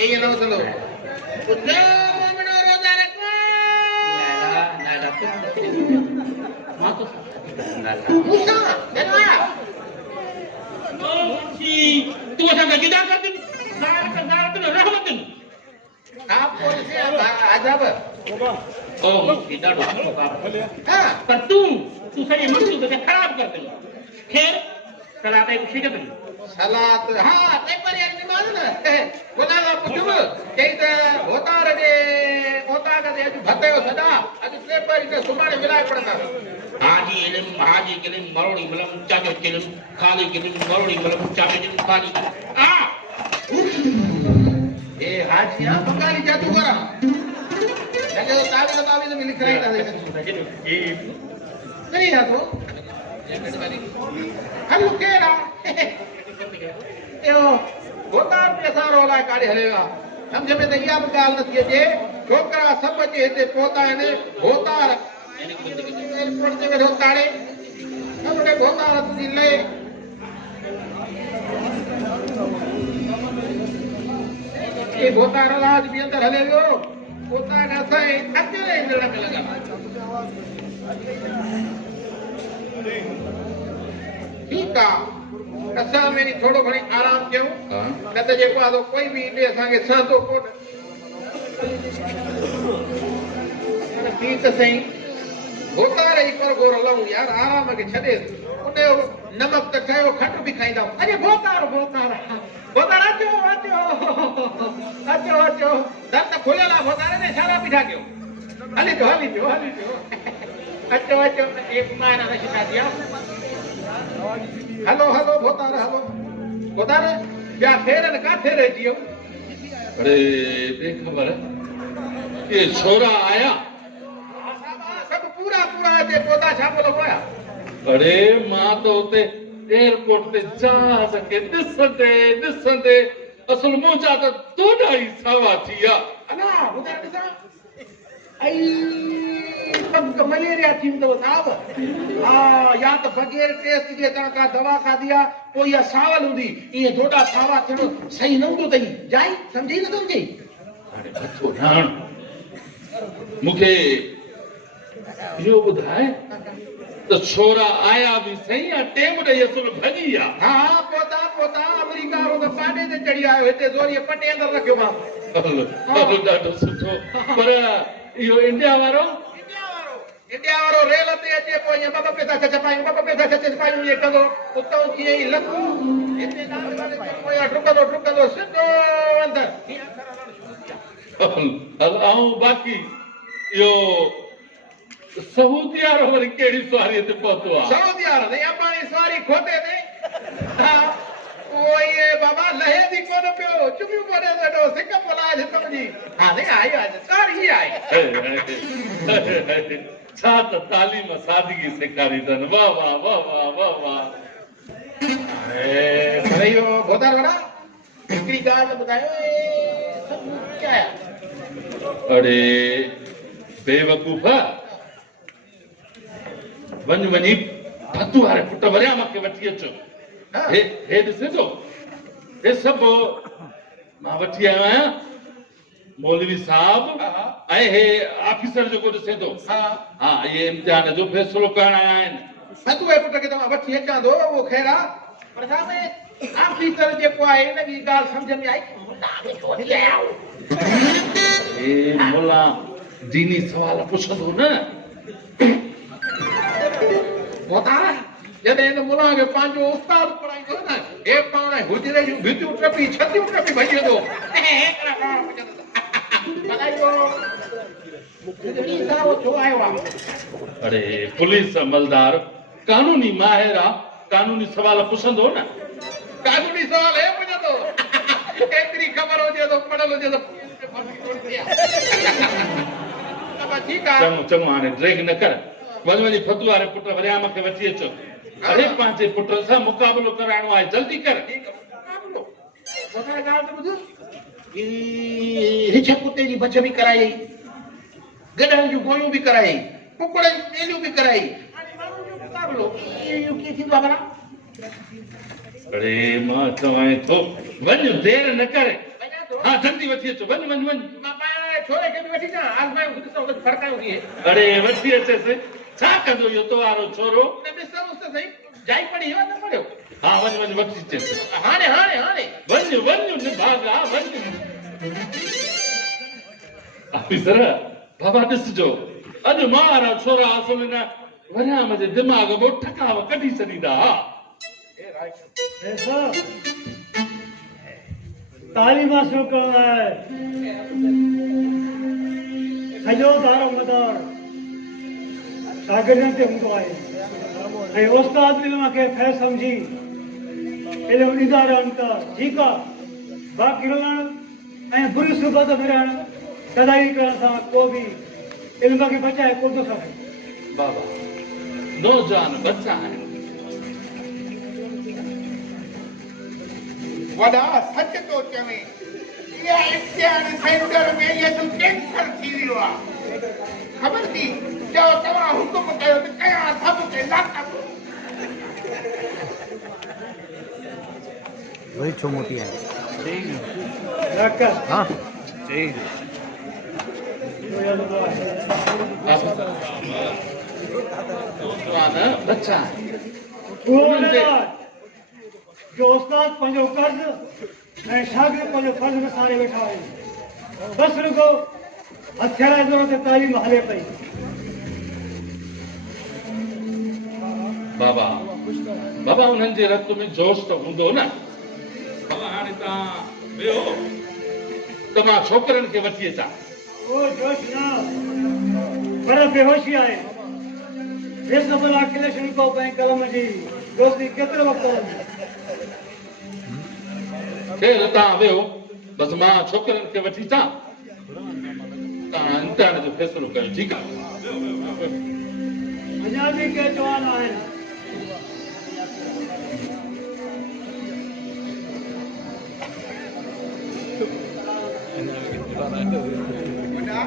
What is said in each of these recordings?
ये ना चलो उद्या मोमनो रोजा रखो नाला मां तो मुसा देवा तू असांखे गिदा कर दिन नाल तो रहमत आप पोलिस आजाब ओ गिदा डो का हां पर तू सही मकसद से खराब कर दे खैर सलात है कुछ के सलात हां ते पर यार नमाज ना बोला पुछब केत होता रे होता के भते सदा आज ते पर के सुमाने मिलाए पड़ता हाजी इल्म मरोड़ी मलम चाचो इल्म खाली इल्म मरोड़ी मलम चाचो इल्म खाली आ ए हाजी हां बंगाली जादूगर लगे तावीज में लिख रहा है नहीं है तो हम केरा यो होता पैसा रोला काढे हलेगा समझ में नहीं आप गाल न थिए जे छोकरा सब जे हिते पोता ने होता एयरपोर्ट ते होता रे सब ने होता रत दिले ये होता राज भी अंदर हले गयो होता का सही अकेले इंदर लगा ठीक है असा मेरी थोड़ो घणी आराम क्यों न त जेको आहे कोई भी इंडे असांखे सहंदो कोन ठीक सही होता रही पर गोर हलूं यार आराम के छॾे उन नमक त कयो खट बि खाईंदा अरे बोतार अचो दंत खुलियल आहे बोतार में छाला बीठा कयो हली जो अचो एक माना न शिका दिया हेलो बोतार क्या फेरन काथे रह जियो अरे बेखबर ये छोरा आया सब पूरा ते पोता छा बोलो होया अरे मां तो उते एयरपोर्ट ते जा सके दिसंदे असल मुंहिंजा त तोड़ा ई सावा थिया अना बोतार ॾिसां आई पग मलेरिया थी तो साहब हां या तो बगैर टेस्ट जे तणका दवा खादिया कोई या सावल हुंदी ये थोड़ा सावा थणो सही न हुंदो तई जाई समझी न समझी अरे बच्चो राण मुखे यो बुधाए तो छोरा आया भी सही है टेम रे असल भगी या हां पोता अमेरिका रो तो पाडे ते चढ़ी आयो हिते जोरी पटे अंदर रखियो मां हलो ॾाढो सुठो पर यो इंडिया वारो रेल ते अचे पोइ ईअं ॿ पैसा छपायूं ये कंदो उतां कीअं ई लकू हिते डुकंदो सिधो अंदर हल आऊं बाक़ी यो सऊदी वारो वरी कहिड़ी सवारी ते पहुतो आहे सऊदी वारो नहीं अपाणी सवारी खोटे ते हां ओ ये बाबा लहे दी कोन पियो चुमियो कोने ॾाढो सिक पलाज समझी हां नहीं आई आज सारी आई छा त तालीम सादगी सेखारी अथनि वाह अरे यो बोतार वारा हिकिड़ी ॻाल्हि ॿुधायो सब क्या है अरे बेवकूफ़ वञी फतू वारे पुट वरिया मूंखे वठी अचो हे ॾिसे थो हे सभु मां वठी आयो आहियां मौलवी साहब ऐं हे ऑफिसर जेको ॾिसे थो हा ये इम्तिहान जो फ़ैसिलो करण आया आहिनि फतू पुट खे तव्हां वठी अचां थो उहो ख़ैर आहे पर छा में ऑफिसर जेको आहे इन जी ॻाल्हि सम्झ में आई हे मुला दीनी सवाल पुछंदो न बोतार जॾहिं हिन मुला खे पंहिंजो उस्ताद पढ़ाईंदो न हे पाण हुजरे जूं भितियूं टपी छतियूं टपी भॼी वेंदो अरे पुलिस अमलदार कानूनी माहिर आहे कानूनी सवाल पुछंदो न कानूनी सवाल हे पुछंदो एतिरी ख़बर हुजे तो पढ़ल हुजे तो ठीक आहे चङो हाणे ड्रैग न कर वञी फतू वारे पुट वरिया मूंखे वठी अचो अरे पंहिंजे पुट सां मुक़ाबिलो कराइणो आहे जल्दी कर हिछ कुत्ते जी बच भी कराई गॾनि जूं गोलियूं भी कराई कुकड़ जी मेलियूं भी कराई अरे मां चवां थो वञ देर न कर हाँ जल्दी वठी अचो वञ वञ वञ बाबा छोरे खे बि वठी अचां आज़मायूं ॾिसूं त फरकायूं थी अरे वठी अचेसि छा कंदो इहो तोवारो छोरो न ॾिसूं त सही जाई पढ़ी वियो न पढ़ियो हाँ वञ वञ वठी अचेसि हाणे हाणे हाणे वञ वञ निभागा वञ ऑफिसर बाबा ॾिसजो अॼु मां वारा छोरा असुल न वरियाम जे दिमाग़ में ठकाव कढी छॾींदा ऐसा तालीम हासिल करणु आहे सॼो दारो मदार शागिर्दनि ते हूंदो आहे ऐं उस्ताद बि हुनखे फ़ैज़ सम्झी इल्मु ॾींदा रहनि त ठीकु आहे बाक़ी रहणु ऐं बुरी सुबत में रहणु सदाई करण सां को बि इल्म खे बचाए कोन थो सघे बाबा नौजवान बच्चा आहिनि वॾा सच थो चवे इहा इम्तिहान सेंटर में इहा तो कैंसर थी वियो आहे ख़बर थी चओ तव्हां हुकुम कयो त कयां सभु खे लाकअप वही छो मोटी है डॉक्टर हाँ नौजवान बच्चा आहिनि उहो इलाज जो उस्ताद पंहिंजो कर्ज़ ऐं शागिर्द पंहिंजो फर्ज़ विसारे वेठा आहिनि बसि रुगो हथियार जे ज़ोर ते तालीम हले पई बाबा बाबा उन्हनि जे रत में जोश त हूंदो न बाबा हाणे तव्हां वियो त मां छोकिरनि खे वठी अचां उहो जोश न पर बेहोशी आहे बेसबल अखिलेश रुपो ऐं कलम जी दोस्ती केतिरो वक़्तु हलंदी केरु तव्हां वियो बसि मां छोकिरनि खे वठी अचां तव्हां इम्तिहान जो फ़ैसिलो कयो ठीकु आहे अञा बि के जवान आहिनि वॾा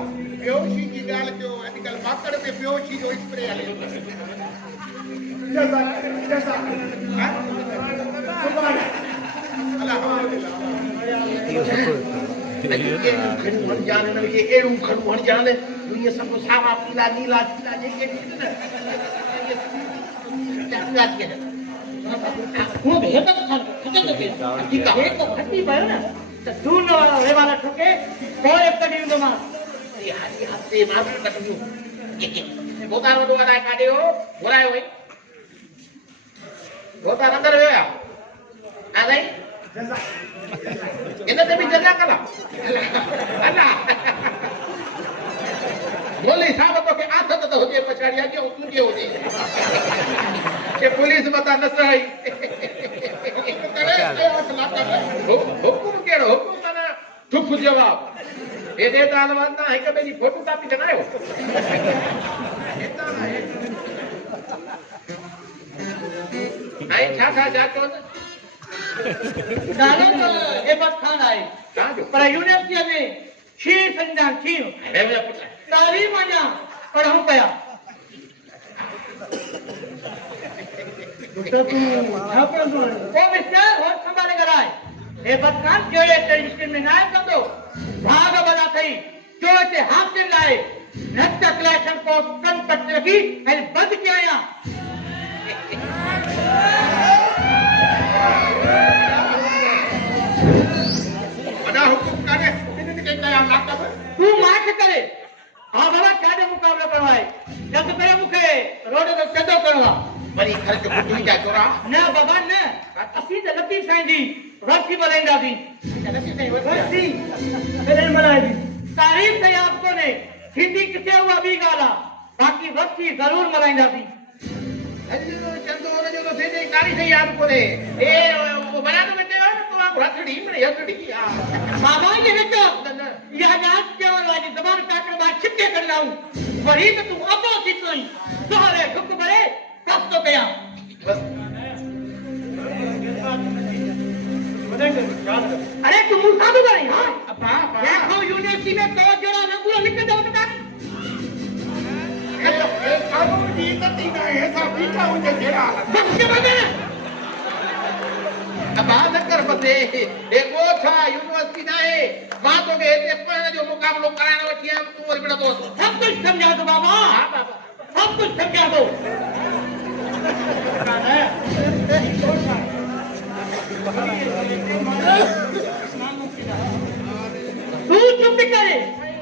बेहोशी जी ॻाल्हि कयो अॼुकल्ह माकड़ में बेहोशी जो स्प्रे हले अहिड़ियूं खड़ूं हणजान इहे सभु सावा पीला नीला पीला जेके खटी पियो न त दून वारा वेवाला ठोके पोइ कढी ईंदोमांसि हफ़्ते मां कटियूं बोतार वॾो वॾा काढे हो घुरायो वई बोतार अंदरि वियो आहे हा साईं इन ते बि जज़ा कला अला बोली साहब तोखे आदत त हुजे पछाड़ी अॻे तुंहिंजे हुजे के पुलिस मथां न सही हुकुम कहिड़ो हुकुम माना ठुफ जवाब हेॾे त हलवान तव्हां हिक ॿिए जी फोटो कापी करायो ऐं छा छा चओ नालो त हेबत खान आहे तव्हांजो पर यूनिवर्सिटीअ में शीर संविधान थी वियो मुंहिंजा पुट तालीम अञा पढ़ूं पिया त तूं छा पढ़ंदो आहीं ओ मिस्टर होश संभाले ॻाल्हाए हेबत खान कहिड़े ट्रेडिशन में न आहे कंदो भाग भला अथई जो हिते हासिल लाइ नच क्लाशन को कन पट रखी ऐं बंदि कया आहियां वॾा हुकुम करे इन्हनि खे कया लाकअप तूं मांखे करे हा बाबा काॾे मुक़ाबिलो करिणो आहे जल्द करे मूंखे रोड ते चदो करिणो आहे वरी ख़र्च कुझु जा चोरा न बाबा न असीं त लतीफ़ साईं जी वर्सी मल्हाईंदासीं वर्सी कॾहिं मल्हाइबी तारीख़ त यादि कोन्हे थींदी किथे उहा ॿी ॻाल्हि आहे बाक़ी वर्सी ज़रूरु मल्हाईंदासीं चंदो हुनजो त थिए तारीख़ यादि कोन्हे ए बयान में चयो न तूं हथड़ी मिड़े हथड़ी हा बाबा जे विच इहा यादि करण वारी ज़बान काटण मां छिके कंदाऊं वरी त तूं अबो थी थो तोहरे डुक भरे कस थो कयां अरे तू मूंसां बि ॻाल्हाई हा देखो यूनिवर्सिटी में तो जहिड़ा रंगूर लिखंदो त कानून जी इज़त ई न आहे असां बीठा हुजे जहिड़ा बस के बगैर अब आ न कर बसे हे गोठा यूनिवर्सिटी ना है मां तो के हिते पढ़ण जो मुकाबलो कराइण वठी आयमि तूं वरी बिना दोस्त सब कुछ समझा दो बाबा हा बाबा सब कुछ समझा दो तू चुप करे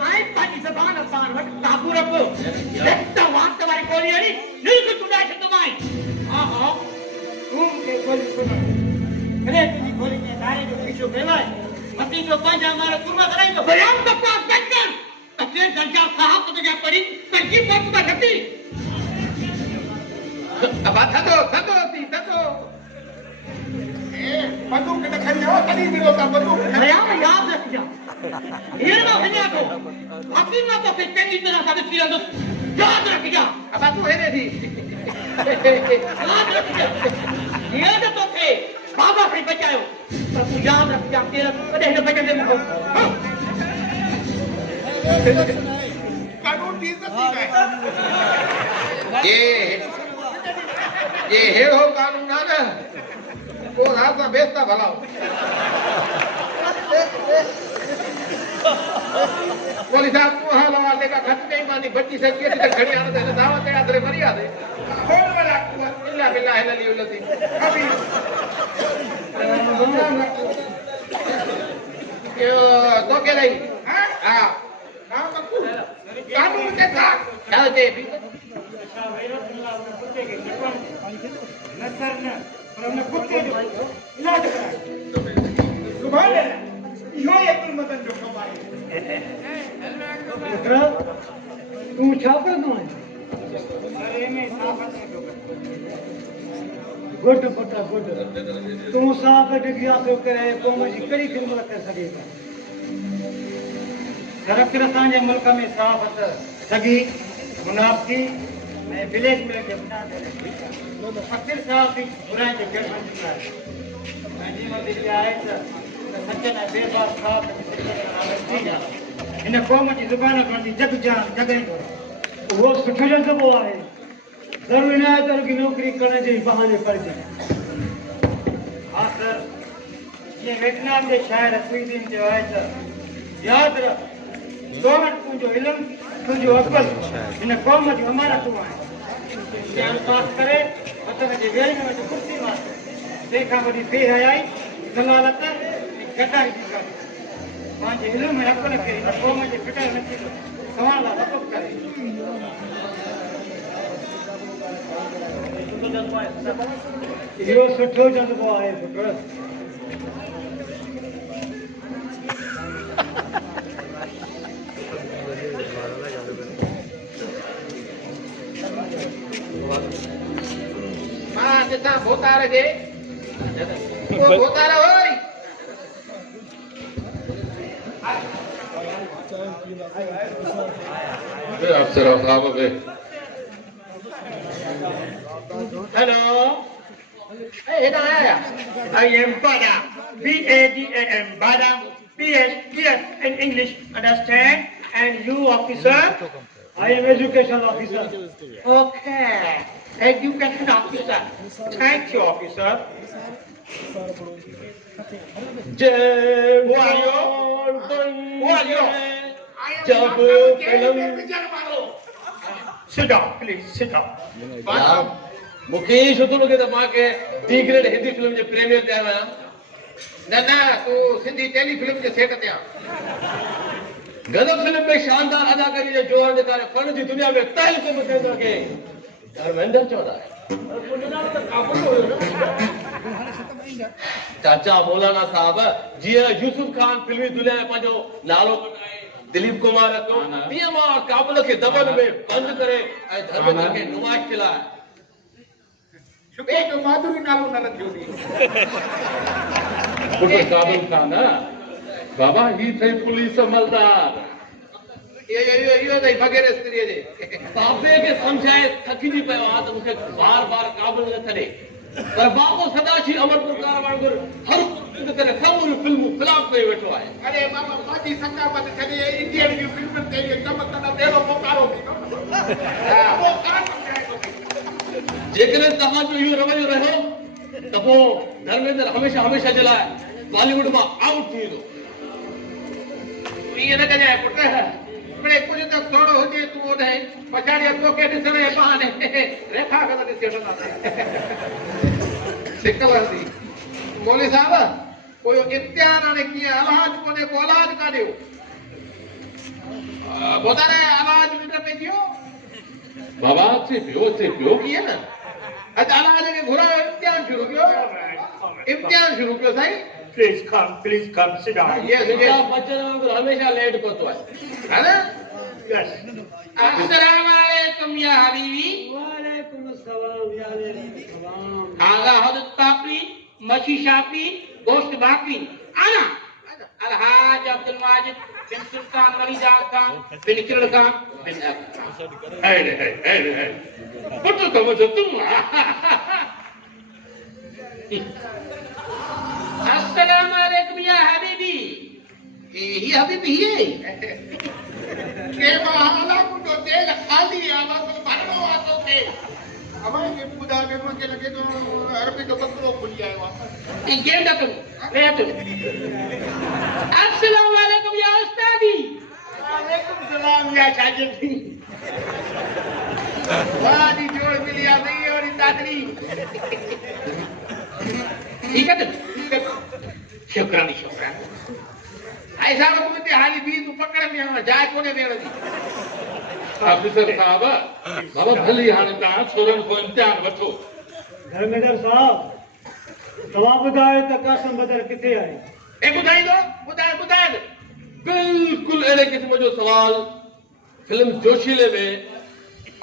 आए पाजी जबान असान वट काबू रखो देखता वाट तुम्हारी कोली अड़ी नील को टुडा छतो माई हां हां तुम के कोली सुनो अरे तुझी कोली के दारे जो पीछो बेवाय मती जो पंजा हमारा कुर्मा कराई तो बयान का पास बैठकर अपने दर्जा साहब तो जा पड़ी पंजी पोत में घटी अब थदो बंदूक के खड़ी हो तनी मिलो ता बंदूक बयान याद रख जा ये ना हन्या को अपनी ना तो फिर तेरी तरह साबित किया दो याद रख जा अब तू हेने थी याद रख जा ये तो थे बाबा से बचायो पर तू याद रख जा तेरा कदे न बचे दे मुको कानून की इज्जत नहीं है ये हेड़ो कानून ना ना को रास्ता बेचता भलाओ बोली साहब तू हां लगा लेगा खत नहीं मानी बच्ची से के खड़ी आने दे दावत है आदरे मरी आदे खोल वाला कुआ इल्ला बिल्लाह इल्ला लिल्लती अभी यो तो के नहीं हां हां हां बकू कानून के था क्या दे भी नसर न पर हमने कुत्ते जो इलाज कराया सुभान अल्लाह यो ये कुल मदन जो कमाई पुत्र तू छापे तो है अरे में साफत है गुड पुत्र गुड तू साफत गया तो करे कोम जी कड़ी खिदमत कर सके सरकार असांजे मुल्क में साफत सगी मुनाफी मैं विलेज में के बना दे फकीर साहब की बुराई के घर बन चुका है मैं जी मत दिया है तो सच्चे ना बेबाक साहब इन कौम की जुबान पर जग जान जगह वो सुठो जज़्बो आहे ज़रूरी न आहे त रुॻी नौकिरी करण जे बहाने पढ़जे हा सर ये वियतनाम जे शाइर अफ़रीदीन जो आहे त यादि रख तो वटि तुंहिंजो इल्मु तुंहिंजो अक़ल हिन क़ौम जूं अमानतूं आहिनि ज्ञान पास करे वतन जे वेल में वञी कुर्सी मार तंहिंखां वॾी बेहयाई ज़लालत गदारी जी ॻाल्हि पंहिंजे इल्म ऐं अक़ल खे हिन क़ौम जे फिटर नथी सवाल लाइ वक़फ़ करे इहो सुठो जज़्बो आहे पुटु मां जिता भोतार जे वो भोतार होई अफसर साहब बे हेलो ए ना आया I am Bada, B-A-D-A-M, Bada, P-H-D-S in English, understand? And you, officer? I am education officer. Okay, education officer. Thank you, officer. Who are you? Who are you? जब film Sit down, please, sit down. मूंखे ई छो थो लॻे त मां के D grade Hindi फिल्म जे प्रीमियर ते आयो आहियां न न तू सिंधी टेली फिल्म जे सेट ते आ गदर फिल्म में शानदार अदाकारी जे जोर जे करे फन जी दुनिया में तहल को मचंदड़ खे धर्मेंद्र चवंदा आहिनि चाचा मौलाना साहब जीअं यूसुफ खान फिल्मी दुनिया में पंहिंजो नालो बनाए दिलीप कुमार रखो तीअं मां काबुल खे दबन में बंदि करे ऐं धर्मेंद्र खे नुमाइश जे लाइ शुक्र जो माधुरी नालो न रखियो नी पुट काबुल खान बाबा ही थे पुलिस अमलदार इहो त बग़ैर स्त्रीअ जे बाबे खे सम्झाए थकिजी पियो आहे त मूंखे बार बार काबुल न छॾे पर बाबो सदाशी अमरपुर कार वांगुरु हर जिद करे समूरियूं फिल्मूं ख़िलाफ़ करे वेठो आहे अरे बाबा पाजी सकावत छॾे इंडियन जी फिल्म ते इहे कम कंदा ॿेड़ो पोकारो थी वो कान सम्झाए थो जेकॾहिं तव्हांजो इहो रवैयो रहियो त पोइ धर्मेंद्र हमेशह हमेशह जे लाइ बॉलीवुड में आउट थी तो ये न कजाए पुट बड़े कुछ तो थोड़ो हो जे तू ओडे पछाड़ी तो के दिसने बहाने रेखा का तो दिसे ना सिकलंदी मौलवी साहब कोई इम्तिहान आने किया इलाज कोने को इलाज का दियो बोतारे इलाज मीटर पे दियो बाबा से पियो ये ना अच्छा इलाज के घुरा इम्तिहान शुरू कियो सही Please come, sit down. ये बच्चन वांगुर हमेशा लेट पतो है ना Yes. अस्सलाम वालेकुम या हबीबी वालेकुम अस्सलाम या सलाम। खागा हद तापी मछी शापी गोश्त बाकी आना अलहाज अब्दुल माजिद बिन सुल्तान वलीदार खान बिन किरण खान बिन है पुट तो मुझे तुम अस्सलाम वालेकुम या हबीबी ये हबीबी है के बहाला को तेल खाली है बस भरनो आतो थे हमारे खुदा के मुझे लगे तो अरबी तो बकरो खुल जाए वापस ये गेंदा तुम ले तुम अस्सलाम वालेकुम या उस्तादी वालेकुम सलाम या शागिर्दी वादी जोड़ मिली आ नहीं और दादरी ठीक है तुम शुक्रानी ऐसा लोग मुझे हाली बीज पकड़ में आना जाए कोने देने दी ऑफिसर साहब बाबा भली हाणे तव्हां छोरनि को इम्तिहान वठो धर्मेंद्र साहब तव्हां ॿुधायो त कासिम बदर किथे आहे? ए ॿुधाए बिल्कुल अहिड़े क़िस्म जो सवाल फिल्म जोशीले में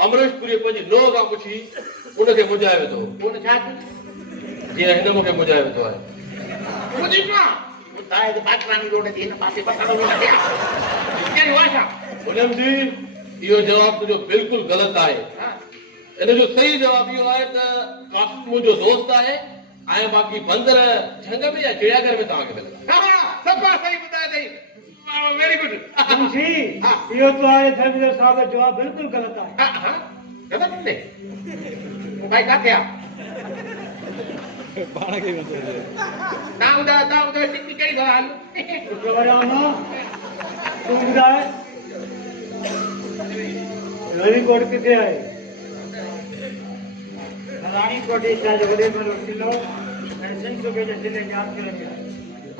अमरीश पुरी पंहिंजी नोह खां पुछी उनखे मुंझाए वेठो कौन छा जीअं हिन मूंखे मुंझाए वेठो आहे मुझे ना ॿुधाए त पाकिस्तानी रोड ते हिन पासे पकड़ो न क्या कहिड़ी भाषा मुनिम जी इहो जवाब तुंहिंजो बिल्कुल ग़लति आहे इन जो सही जवाब इहो आहे त कासिम मुंहिंजो दोस्त आहे ऐं बाक़ी बंदर झंग में या चिड़ियाघर में तव्हांखे मिलंदा हां सब बात सही ॿुधाए अथई वेरी गुड मुंशी इहो तुम्हारे धर्मेंद्र साहब जो जवाब बिल्कुल गलत आहे। हां गलत ने भाई का क्या ना उधर टिक कई सवाल शुक्रवारामा तूं ॿुधाए रानीकोट किथे आहे? रानीकोट शहर जो वॾे में वसीलो ऐं सिंध सूबे जे ज़िले जामखेड़ में आहे।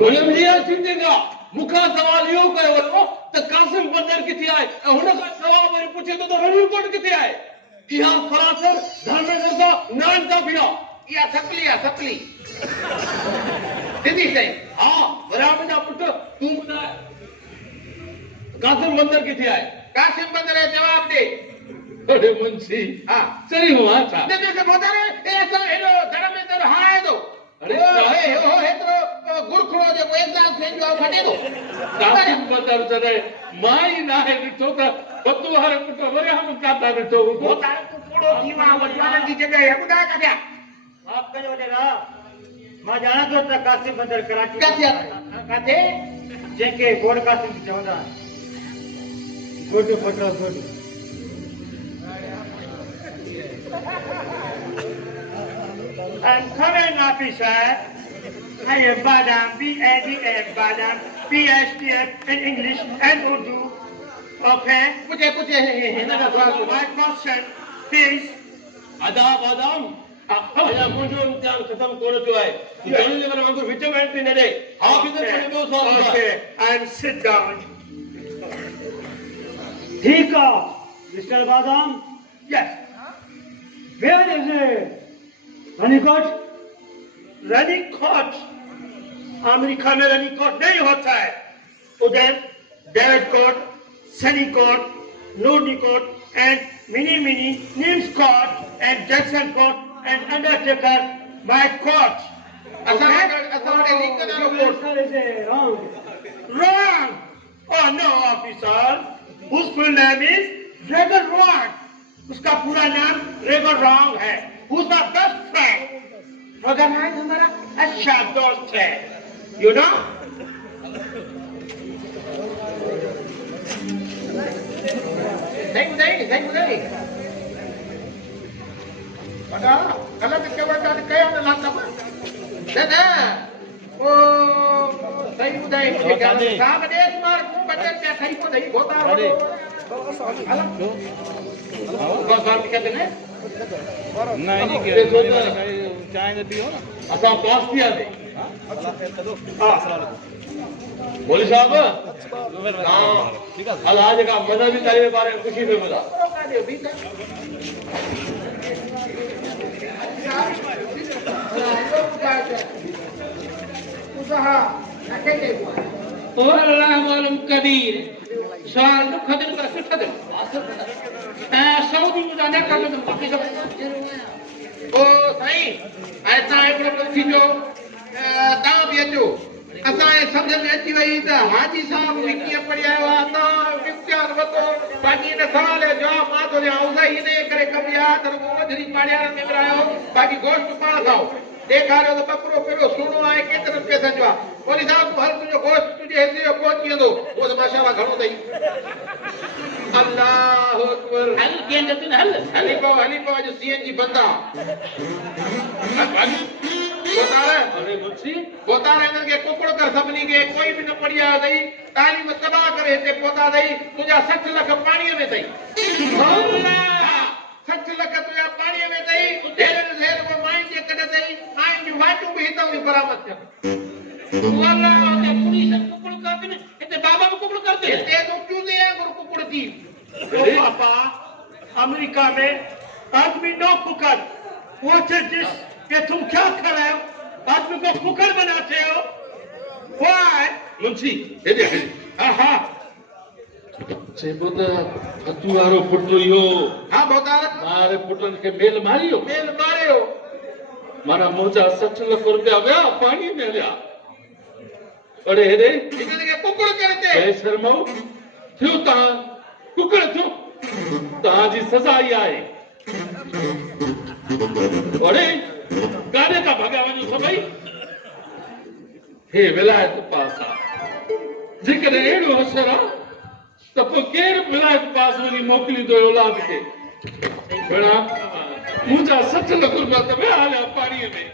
मुनिम जी थींदेगा मूंखां सवाल इहो कयो वियो त कासिम बंदर किथे आहे ऐं हुन खां जवाब वरी पुछे थो त रानीकोट किथे आहे इहा सरासर धर्मेंद्र सां नाइंसाफ़ी आहे या सपली दीदी सही हा बराबरि जा पुट तूं ॿुधाए कासिम बंदर किथे आहे कासिम बंदर जवाब दे अरे मुंशी हां सही हुआ छा दीदी से बोतारे ऐसा हेलो धर्मेंद्र हाए दो अरे ओ हेतरो गुरखड़ो जो एग्जाम फेल जो फटे दो कासिम बंदर जॾहिं मां ई नाहे ॾिठो त बतू वारे पुट वरी हम काथा ॾिठो बोतारे तू पूरो दीवा वडवान जी जगह है ॿुधाए का क्या माफ़ कजो वॾेरा मां ॼाणां थो त कासिम बंदर कराची में काथे आहे काथे जंहिंखे गोड़ कासिम चवंदा आहिनि good put good I'm coming, officer. I am Badam, B-A-D-M, Badam, P-S-T-F in English and Urdu. Okay? कुछ हिन का सवाल My question, please. आदाब अञा मुंहिंजो इम्तिहान ख़तम कोन थियो आहे तूं घणी लेवल वांगुरु विच में एंट्री न ॾे हाफ़िज़ खे ॿियो सवाल ॿुधाए Okay, and sit down. ठीक आहे mister Badam Yes. Where is it Ranikot Ranikot. America में Ranikot नहीं होता है उधर डेविड कोट, सनी कोट, नूरनी कोट and Mini, Nims Court and Jackson Court and Undertaker, my court. Wrong! Oh no, officer. Whose full name is Regal Wrong. उसका पूरा नाम रेगल रॉन्ग है. Who's my best friend? मगर मैं हमारा अच्छा दोस्त है. You know? नहीं बड़ा गलत क्या बता कया ना लाता ना ओ सही ॿुधाई मुंहिंजे ख्याल में साहब ॾेस मार तूं बचत ते सही को ॾेई गोतार वॾो हलो बस बात कहते हैं असां पास थी वियासीं बोली साहब हल आज का मज़हबी तालीम जे बारे में ख़ुशी में ॿुधा और अल्लाह मालूम कबीर साल तो खदर का सुठद सऊदी मुजाने कर लो तुम ओ साईं ऐसा हिकिड़ो कमु थींदो तव्हां बि अचो असांजे सम्झ में अची वई त हाजी साहब बि कीअं पढ़ी आयो आहे तव्हां इम्तिहान वरितो बाक़ी हिन सवाल जो जवाबु मां थो ॾियां उसाई हिन करे कमु यादि त रुॻो मझरी पाड़ियारनि में विरायो बाक़ी गोश्त पाण खाओ ॾेखारियो त ॿकरो पहिरियों सुहिणो आहे केतिरनि पैसनि जो आहे बोली साहब हर तुंहिंजो गोश्त तुंहिंजे हिसे जो पहुची वेंदो उहो त माशाअल्लाह घणो अथई अल्लाह अकबर हल के नदिन हल हली पाओ अॼु सीएन जी बंदा अरे मुंशी पोतार हिननि खे कुकड़ कर सभिनी खे कोई बि न पढ़ी आयो अथई तालीम तबाह करे हिते पहुता अथई तुंहिंजा 60 लख पाणीअ में अथई 60 लख तुंहिंजा पाणीअ में अथई ढेर को माइन जे कढ अथई माइन जूं वाटूं बि हितां बि बरामद थियनि वाला ते पुलिस कुकड़ करते ने इते बाबा भी कुकड़ करते ने हिते तो चूज़े हैं गुरु कुकड़ थी ओ पापा अमेरिका में आदमी no cooker what is this ये तुम क्या कर रहे हो आदमी को कुकर बनाते हो व्हाई मुंशी हेॾे हेॾे हाँ हाँ चइबो त फतू वारो पुटु इहो हाँ पोतार मारे पुटनि खे मेल मारियो मेल मारियो माना मुंहिंजा 60 लख रुपया विया पाणी में हलिया अड़े हेॾे हिननि खे कुकड़ करते बेशर्मो थियो तव्हां कुकड़ थियो तव्हांजी सज़ा ई आहे अड़े काॾे था भॻा वञो सभई हे विलायत पास आहे जेकॾहिं अहिड़ो असरु आहे त पोइ केरु विलायत पास वञी मोकिलींदो औलाद खे भेणा मुंहिंजा 60 लख रुपया त विया हलिया पाणीअ में